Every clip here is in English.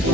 Hey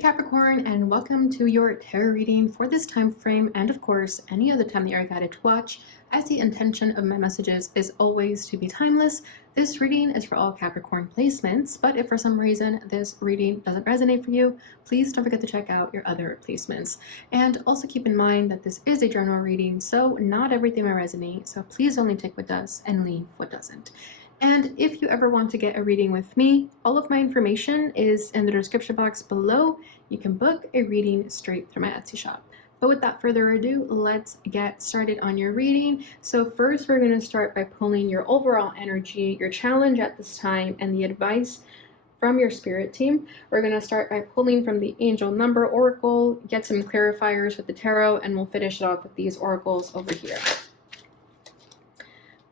Capricorn, and welcome to your tarot reading for this time frame, and of course any other time that you're guided to watch, as the intention of my messages is always to be timeless. This reading is for all Capricorn placements, but if for some reason this reading doesn't resonate for you, please don't forget to check out your other placements. And also keep in mind that this is a general reading, so not everything will resonate, so please only take what does and leave what doesn't. And if you ever want to get a reading with me, all of my information is in the description box below. You can book a reading straight through my Etsy shop. But without further ado, let's get started on your reading. So first, we're going to start by pulling your overall energy, your challenge at this time, and the advice from your spirit team. We're going to start by pulling from the angel number oracle, get some clarifiers with the tarot, and we'll finish it off with these oracles over here.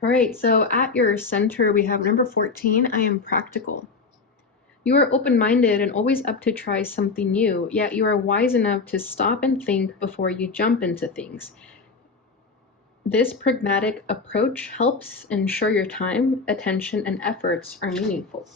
All right, so at your center, we have number 14, I am practical. You are open-minded and always up to try something new, yet you are wise enough to stop and think before you jump into things. This pragmatic approach helps ensure your time, attention, and efforts are meaningful.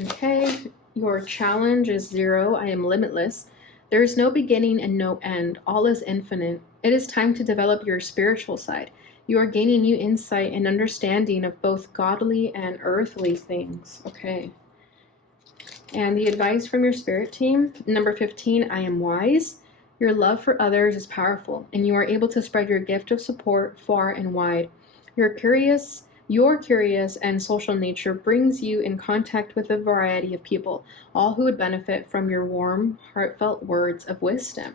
Okay, your challenge is 0, I am limitless. There is no beginning and no end. All is infinite. It is time to develop your spiritual side. You are gaining new insight and understanding of both godly and earthly things. Okay. And the advice from your spirit team, number 15, I am wise. Your love for others is powerful, and you are able to spread your gift of support far and wide. Your curious and social nature brings you in contact with a variety of people, all who would benefit from your warm, heartfelt words of wisdom.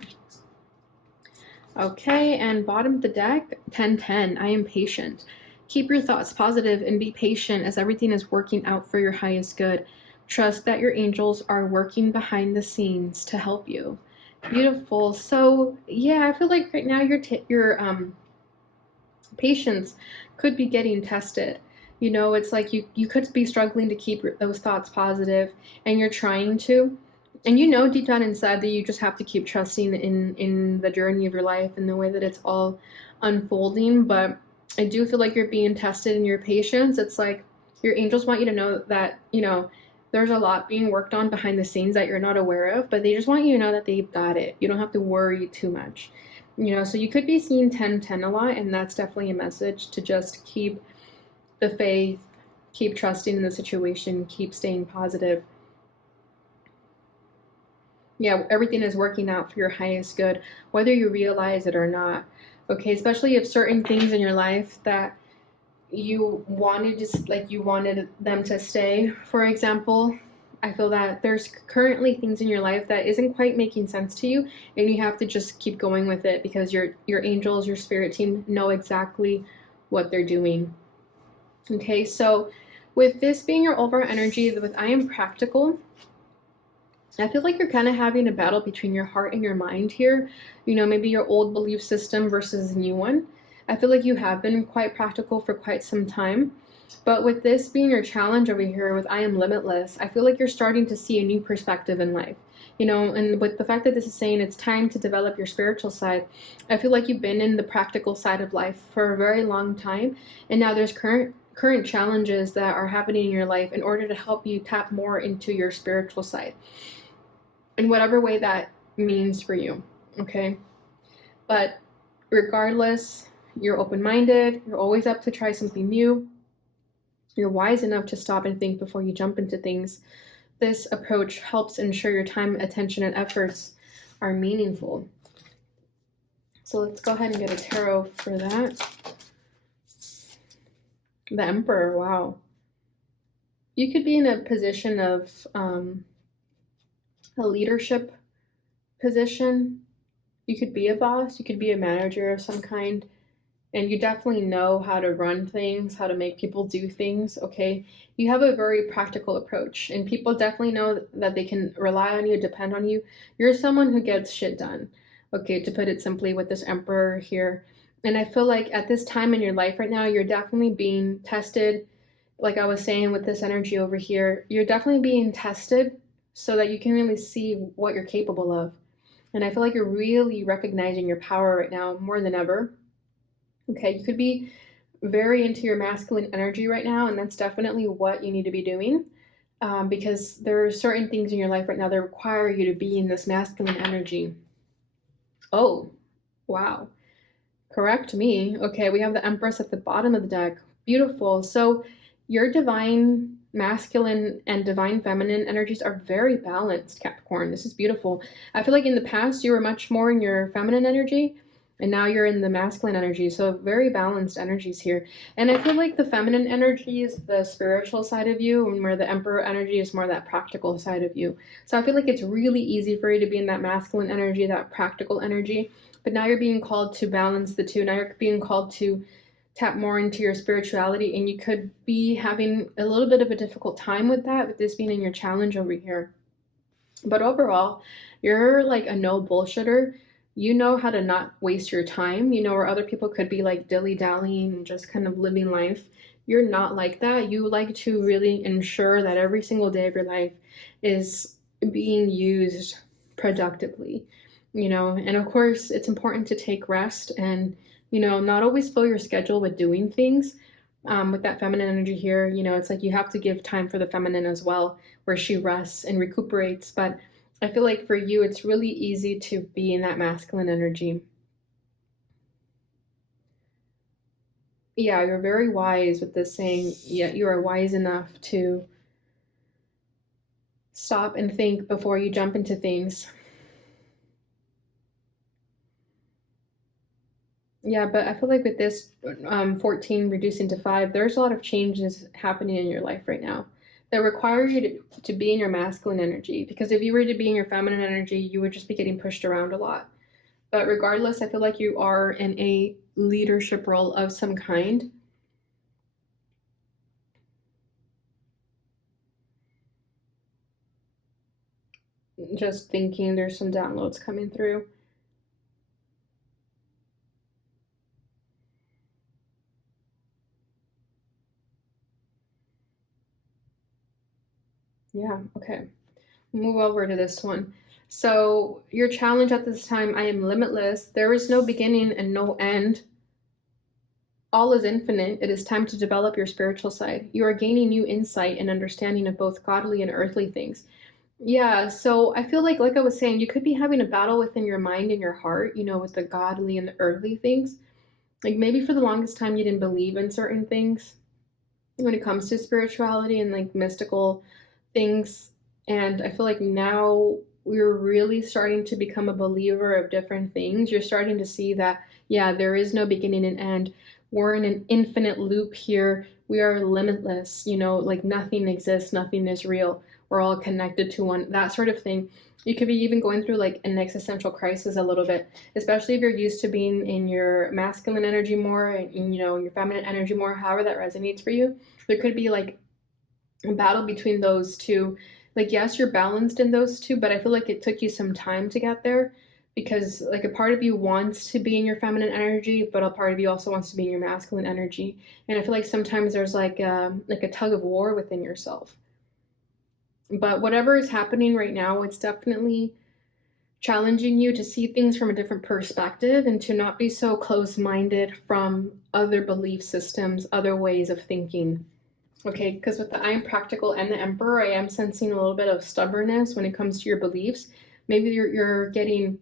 Okay, and bottom of the deck, 10-10, I am patient. Keep your thoughts positive and be patient as everything is working out for your highest good. Trust that your angels are working behind the scenes to help you. Beautiful. So yeah, I feel like right now your patience could be getting tested. You know, it's like you could be struggling to keep those thoughts positive, and you're trying to. And you know deep down inside that you just have to keep trusting in the journey of your life and the way that it's all unfolding. But I do feel like you're being tested in your patience. It's like your angels want you to know that, you know, there's a lot being worked on behind the scenes that you're not aware of, but they just want you to know that they've got it. You don't have to worry too much. You know, so you could be seeing 10-10 a lot, and that's definitely a message to just keep the faith, keep trusting in the situation, keep staying positive. Yeah, everything is working out for your highest good, whether you realize it or not. Okay, especially if certain things in your life that you wanted them to stay. For example, I feel that there's currently things in your life that isn't quite making sense to you, and you have to just keep going with it because your angels, your spirit team know exactly what they're doing. Okay, so with this being your overall energy, with I am practical, I feel like you're kind of having a battle between your heart and your mind here. You know, maybe your old belief system versus a new one. I feel like you have been quite practical for quite some time. But with this being your challenge over here with I am limitless, I feel like you're starting to see a new perspective in life. You know, and with the fact that this is saying it's time to develop your spiritual side, I feel like you've been in the practical side of life for a very long time. And now there's current challenges that are happening in your life in order to help you tap more into your spiritual side, in whatever way that means for you, okay? But regardless, you're open-minded, you're always up to try something new, you're wise enough to stop and think before you jump into things. This approach helps ensure your time, attention, and efforts are meaningful. So let's go ahead and get a tarot for that. The Emperor, wow. You could be in a position of a leadership position. You could be a boss, you could be a manager of some kind, and you definitely know how to run things, how to make people do things, okay? You have a very practical approach, and people definitely know that they can rely on you, depend on you. You're someone who gets shit done, okay, to put it simply, with this Emperor here. And I feel like at this time in your life right now, you're definitely being tested. Like I was saying with this energy over here, you're definitely being tested so that you can really see what you're capable of. And I feel like you're really recognizing your power right now more than ever. Okay, you could be very into your masculine energy right now, and that's definitely what you need to be doing. Because there are certain things in your life right now that require you to be in this masculine energy. Oh, wow. Correct me. Okay, we have the Empress at the bottom of the deck. Beautiful. So your divine masculine and divine feminine energies are very balanced, Capricorn. This is beautiful. I feel like in the past you were much more in your feminine energy, and now you're in the masculine energy. So very balanced energies here. And I feel like the feminine energy is the spiritual side of you, and where the Emperor energy is more that practical side of you. So I feel like it's really easy for you to be in that masculine energy, that practical energy. But now you're being called to balance the two. Now you're being called to tap more into your spirituality, and you could be having a little bit of a difficult time with that, with this being in your challenge over here. But overall, you're like a no bullshitter. You know how to not waste your time, where other people could be like dilly-dallying and just kind of living life. You're not like that. You like to really ensure that every single day of your life is being used productively. And of course it's important to take rest and not always fill your schedule with doing things. With that feminine energy here, it's like you have to give time for the feminine as well, where she rests and recuperates. But I feel like for you it's really easy to be in that masculine energy. Yeah, you're very wise with this saying. Yeah, you are wise enough to stop and think before you jump into things. Yeah, but I feel like with this 14 reducing to 5, there's a lot of changes happening in your life right now that require you to be in your masculine energy. Because if you were to be in your feminine energy, you would just be getting pushed around a lot. But regardless, I feel like you are in a leadership role of some kind. Just thinking, there's some downloads coming through. Yeah, okay. Move over to this one. So, your challenge at this time: I am limitless. There is no beginning and no end. All is infinite. It is time to develop your spiritual side. You are gaining new insight and understanding of both godly and earthly things. Yeah, so I feel like I was saying, you could be having a battle within your mind and your heart, with the godly and the earthly things. Like maybe for the longest time you didn't believe in certain things when it comes to spirituality and like mystical things. And I feel like now we're really starting to become a believer of different things. You're starting to see that, yeah, there is no beginning and end. We're in an infinite loop here. We are limitless, like nothing exists, nothing is real. We're all connected to one, that sort of thing. You could be even going through like an existential crisis a little bit, especially if you're used to being in your masculine energy more and your feminine energy more, however that resonates for you. There could be like a battle between those two. Like, yes, you're balanced in those two, but I feel like it took you some time to get there, because like a part of you wants to be in your feminine energy, but a part of you also wants to be in your masculine energy. And I feel like sometimes there's like a tug of war within yourself. But whatever is happening right now, it's definitely challenging you to see things from a different perspective and to not be so close-minded from other belief systems, other ways of thinking. Okay, because with the I am practical and the Emperor, I am sensing a little bit of stubbornness when it comes to your beliefs. Maybe you're getting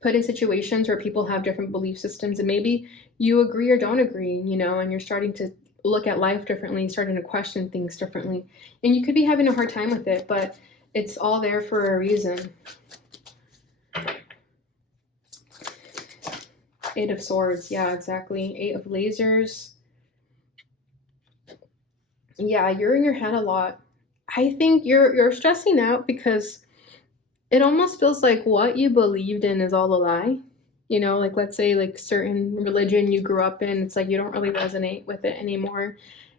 put in situations where people have different belief systems, and maybe you agree or don't agree, and you're starting to look at life differently, starting to question things differently. And you could be having a hard time with it, but it's all there for a reason. 8 of Swords, yeah, exactly. 8 of Lasers. Yeah, you're in your head a lot. I think you're stressing out because it almost feels like what you believed in is all a lie. Like let's say like certain religion you grew up in, it's like you don't really resonate with it anymore.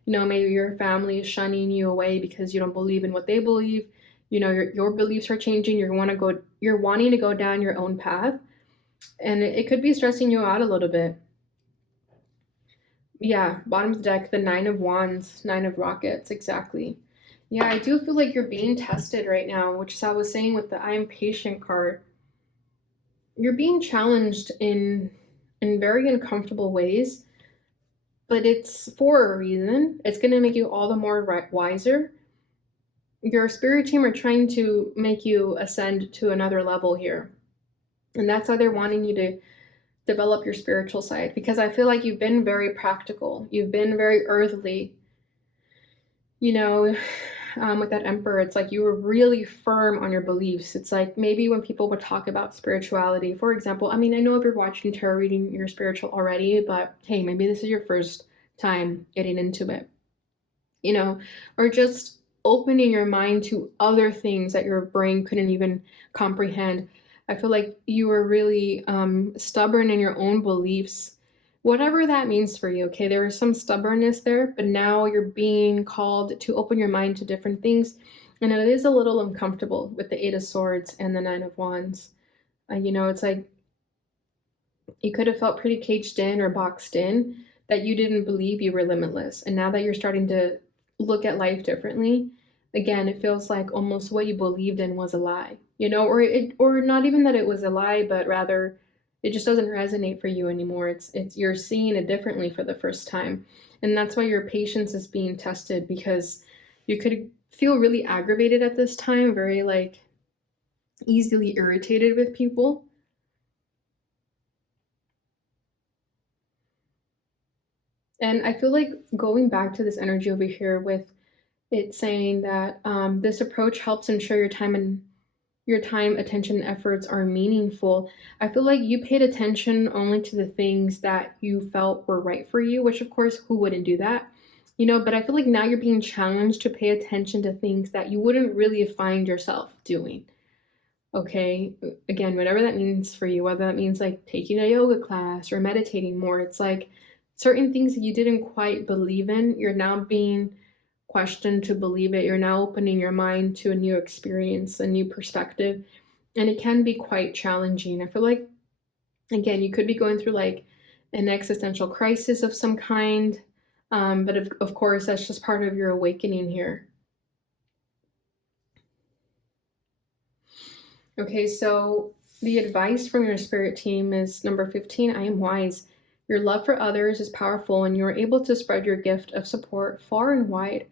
Maybe your family is shunning you away because you don't believe in what they believe. Your beliefs are changing. You're wanting to go down your own path, and it could be stressing you out a little bit. Yeah, bottom of the deck, the 9 of Wands, 9 of Rockets, exactly. Yeah, I do feel like you're being tested right now, which is I was saying with the I am patient card. You're being challenged in very uncomfortable ways, but it's for a reason. It's going to make you all the more wiser. Your spirit team are trying to make you ascend to another level here. And that's why they're wanting you to develop your spiritual side, because I feel like you've been very practical. You've been very earthly. You know, with that emperor, it's like you were really firm on your beliefs. It's like maybe when people would talk about spirituality, for example, I mean, I know if you're watching tarot reading, you're spiritual already, but hey, maybe this is your first time getting into it, you know, or just opening your mind to other things that your brain couldn't even comprehend. I feel like you were really stubborn in your own beliefs, whatever that means for you. Okay, there is some stubbornness there, but now you're being called to open your mind to different things, and it is a little uncomfortable with the Eight of Swords and the Nine of Wands. You know, it's like you could have felt pretty caged in or boxed in, that you didn't believe you were limitless. And now that you're starting to look at life differently, again, it feels like almost what you believed in was a lie, you know, or not even that it was a lie, but rather it just doesn't resonate for you anymore. It's you're seeing it differently for the first time. And that's why your patience is being tested, because you could feel really aggravated at this time, very like easily irritated with people. And I feel like going back to this energy over here with it saying that this approach helps ensure your time, attention, and efforts are meaningful. I feel like you paid attention only to the things that you felt were right for you, which of course, who wouldn't do that? You know, but I feel like now you're being challenged to pay attention to things that you wouldn't really find yourself doing. Okay, again, whatever that means for you, whether that means like taking a yoga class or meditating more, it's like certain things that you didn't quite believe in, you're now being questioned to believe it. You're now opening your mind to a new experience, a new perspective, and it can be quite challenging. I feel like, again, you could be going through like an existential crisis of some kind, but of course, that's just part of your awakening here. Okay, so the advice from your spirit team is number 15, I am wise. Your love for others is powerful, and you are able to spread your gift of support far and wide.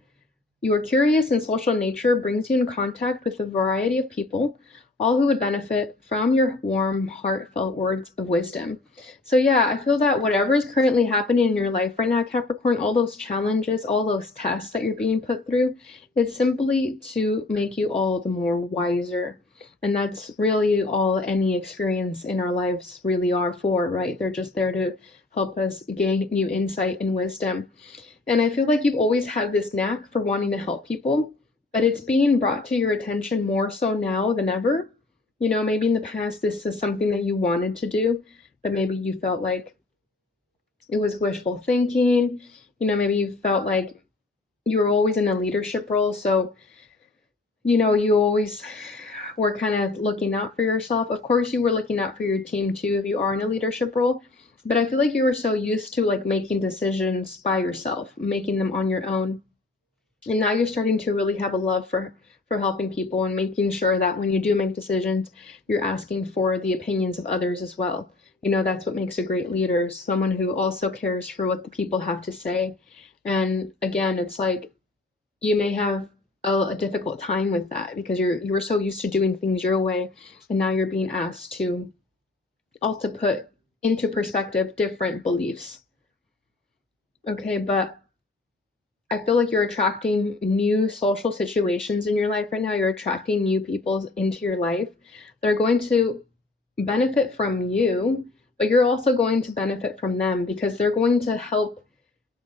Your curious and social nature brings you in contact with a variety of people, all who would benefit from your warm, heartfelt words of wisdom. So, yeah, I feel that whatever is currently happening in your life right now, Capricorn, all those challenges, all those tests that you're being put through, it's simply to make you all the more wiser. And that's really all any experience in our lives really are for, right? They're just there to help us gain new insight and wisdom. And I feel like you've always had this knack for wanting to help people, but it's being brought to your attention more so now than ever. You know, maybe in the past this is something that you wanted to do, but maybe you felt like it was wishful thinking. You know, maybe you felt like you were always in a leadership role. So, you know, you always were kind of looking out for yourself. Of course, you were looking out for your team too if you are in a leadership role. But I feel like you were so used to like making decisions by yourself, making them on your own. And now you're starting to really have a love for helping people and making sure that when you do make decisions, you're asking for the opinions of others as well. You know, that's what makes a great leader, someone who also cares for what the people have to say. And again, it's like you may have a difficult time with that because you were so used to doing things your way, and now you're being asked to also put into perspective different beliefs. Okay, but I feel like you're attracting new social situations in your life right now. You're attracting new people into your life that are going to benefit from you, but you're also going to benefit from them because they're going to help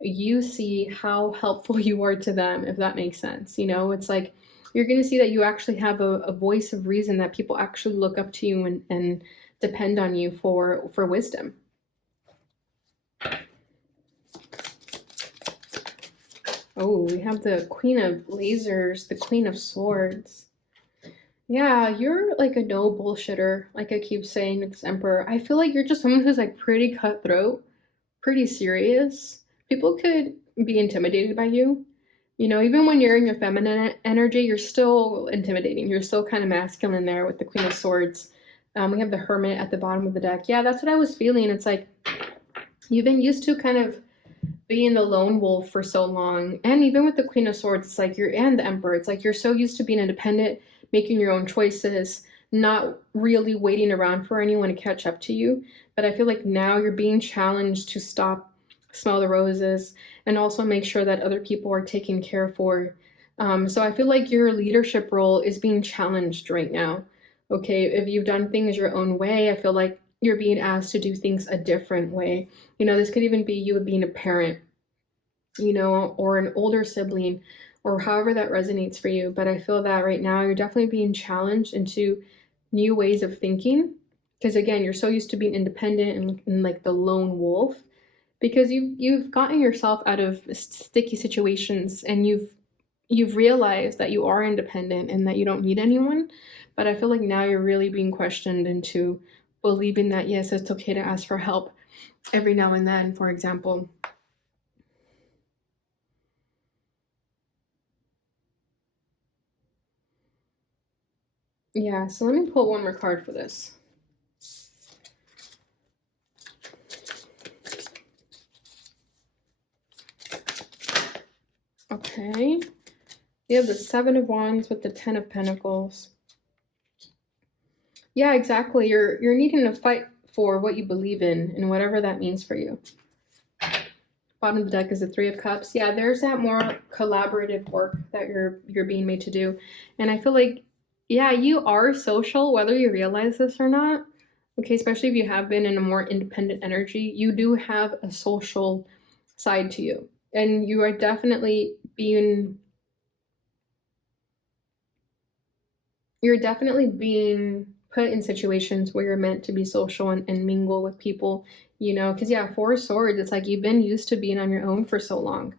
you see how helpful you are to them, if that makes sense. You know, it's like you're going to see that you actually have a voice of reason, that people actually look up to you and depend on you for wisdom. Oh, we have the Queen of Lasers, the Queen of Swords. Yeah, you're like a no bullshitter, like I keep saying with this Emperor. I feel like you're just someone who's like pretty cutthroat, pretty serious. People could be intimidated by you. You know, even when you're in your feminine energy, you're still intimidating. You're still kind of masculine there with the Queen of Swords. We have the Hermit at the bottom of the deck. Yeah, that's what I was feeling. It's like you've been used to kind of being the lone wolf for so long. And even with the Queen of Swords, it's like and the Emperor, it's like you're so used to being independent, making your own choices, not really waiting around for anyone to catch up to you. But I feel like now you're being challenged to stop, smell the roses, and also make sure that other people are taken care for. So I feel like your leadership role is being challenged right now. Okay, if you've done things your own way, I feel like you're being asked to do things a different way. You know, this could even be you being a parent, you know, or an older sibling, or however that resonates for you. But I feel that right now you're definitely being challenged into new ways of thinking. Because again, you're so used to being independent and like the lone wolf, because you've gotten yourself out of sticky situations, and you've realized that you are independent and that you don't need anyone. But I feel like now you're really being questioned into believing that yes, it's okay to ask for help every now and then, for example. Yeah, so let me pull one more card for this. Okay. You have the Seven of Wands with the Ten of Pentacles. Yeah, exactly. You're needing to fight for what you believe in, and whatever that means for you. Bottom of the deck is the Three of Cups. Yeah, there's that more collaborative work that you're being made to do. And I feel like, yeah, you are social, whether you realize this or not. Okay, especially if you have been in a more independent energy, you do have a social side to you. And you are definitely being you're definitely being put in situations where you're meant to be social and mingle with people, you know, because yeah, Four of Swords, it's like you've been used to being on your own for so long.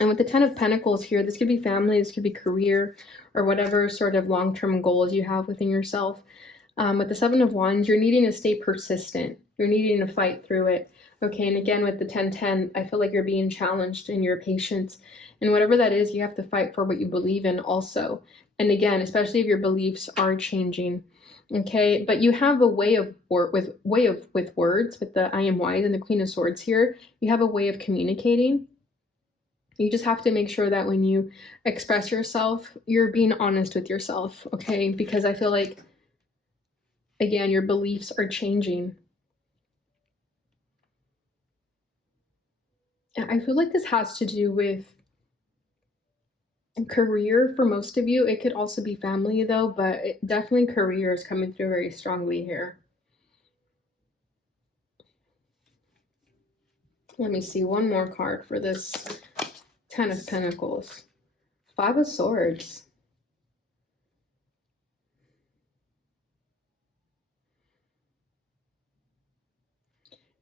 And with the Ten of Pentacles here, this could be family, this could be career, or whatever sort of long-term goals you have within yourself. With the Seven of Wands, you're needing to stay persistent. You're needing to fight through it. Okay, and again, with the 10-10, I feel like you're being challenged in your patience. And whatever that is, you have to fight for what you believe in also. And again, especially if your beliefs are changing. Okay, but you have a way of with words, with the I am wise and the Queen of Swords here, you have a way of communicating. You just have to make sure that when you express yourself, you're being honest with yourself, okay? Because I feel like, again, your beliefs are changing. I feel like this has to do with career for most of you. It could also be family though, but definitely career is coming through very strongly here. Let me see one more card for this Ten of Pentacles. Five of Swords.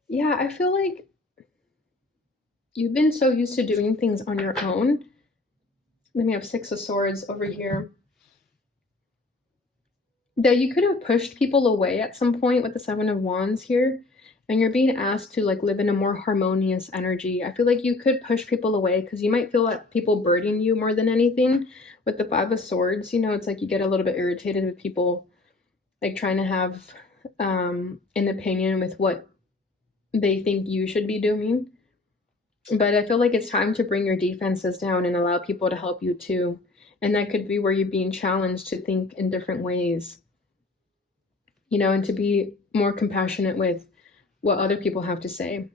Yeah, I feel like you've been so used to doing things on your own. Then we have Six of Swords over here, that you could have pushed people away at some point with the Seven of Wands here, and you're being asked to like live in a more harmonious energy. I feel like you could push people away because you might feel that people burden you more than anything. With the Five of Swords, you know, it's like you get a little bit irritated with people like trying to have an opinion with what they think you should be doing. But I feel like it's time to bring your defenses down and allow people to help you too. And that could be where you're being challenged to think in different ways, you know, and to be more compassionate with what other people have to say.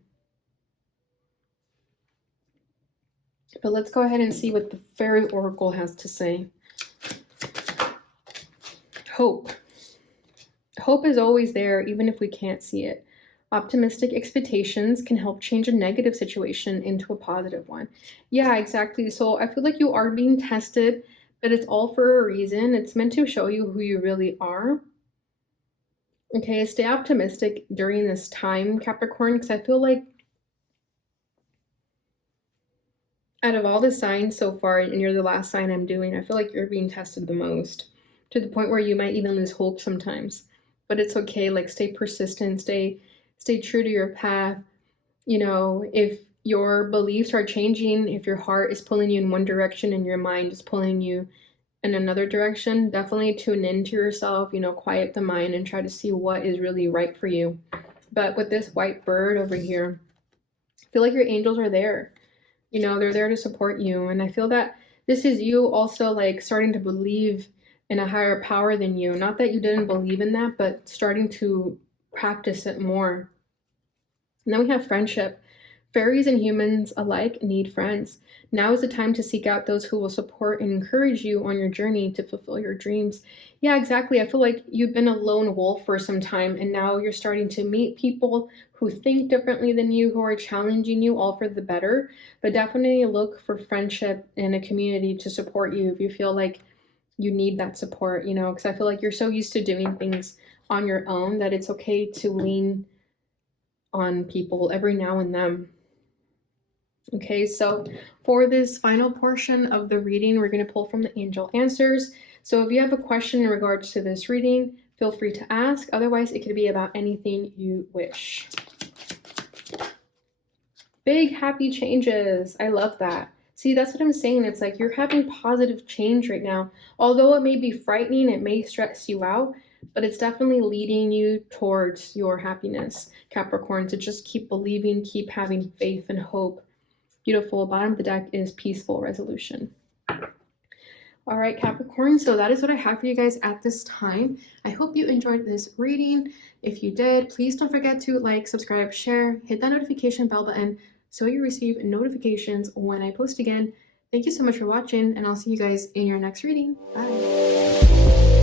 But let's go ahead and see what the Fairy Oracle has to say. Hope. Hope is always there, even if we can't see it. Optimistic expectations can help change a negative situation into a positive one. Yeah, exactly. So I feel like you are being tested, but it's all for a reason. It's meant to show you who you really are. Okay, stay optimistic during this time, Capricorn, because I feel like out of all the signs so far, and you're the last sign I'm doing, I feel like you're being tested the most, to the point where you might even lose hope sometimes. But it's okay, like stay persistent, stay true to your path. You know, if your beliefs are changing, if your heart is pulling you in one direction and your mind is pulling you in another direction, definitely tune into yourself, quiet the mind and try to see what is really right for you. But with this white bird over here, I feel like your angels are there. They're there to support you. And I feel that this is you also like starting to believe in a higher power than you. Not that you didn't believe in that, but starting to practice it more. And then we have friendship. Fairies and humans alike need friends. Now is the time to seek out those who will support and encourage you on your journey to fulfill your dreams. Yeah, exactly. I feel like you've been a lone wolf for some time, and now you're starting to meet people who think differently than you, who are challenging you, all for the better. But definitely look for friendship and a community to support you if you feel like you need that support, because I feel like you're so used to doing things on your own that it's okay to lean on people every now and then. Okay, so for this final portion of the reading, we're going to pull from the angel answers. So if you have a question in regards to this reading, feel free to ask. Otherwise, it could be about anything you wish. Big happy changes. I love that. See, that's what I'm saying. It's like you're having positive change right now. Although it may be frightening, it may stress you out, but it's definitely leading you towards your happiness, Capricorn. So just keep believing, keep having faith and hope. Beautiful. Bottom of the deck is peaceful resolution. All right, Capricorn, so that is what I have for you guys at this time. I hope you enjoyed this reading. If you did, please don't forget to like, subscribe, share, hit that notification bell button so you receive notifications when I post again. Thank you so much for watching, and I'll see you guys in your next reading. Bye.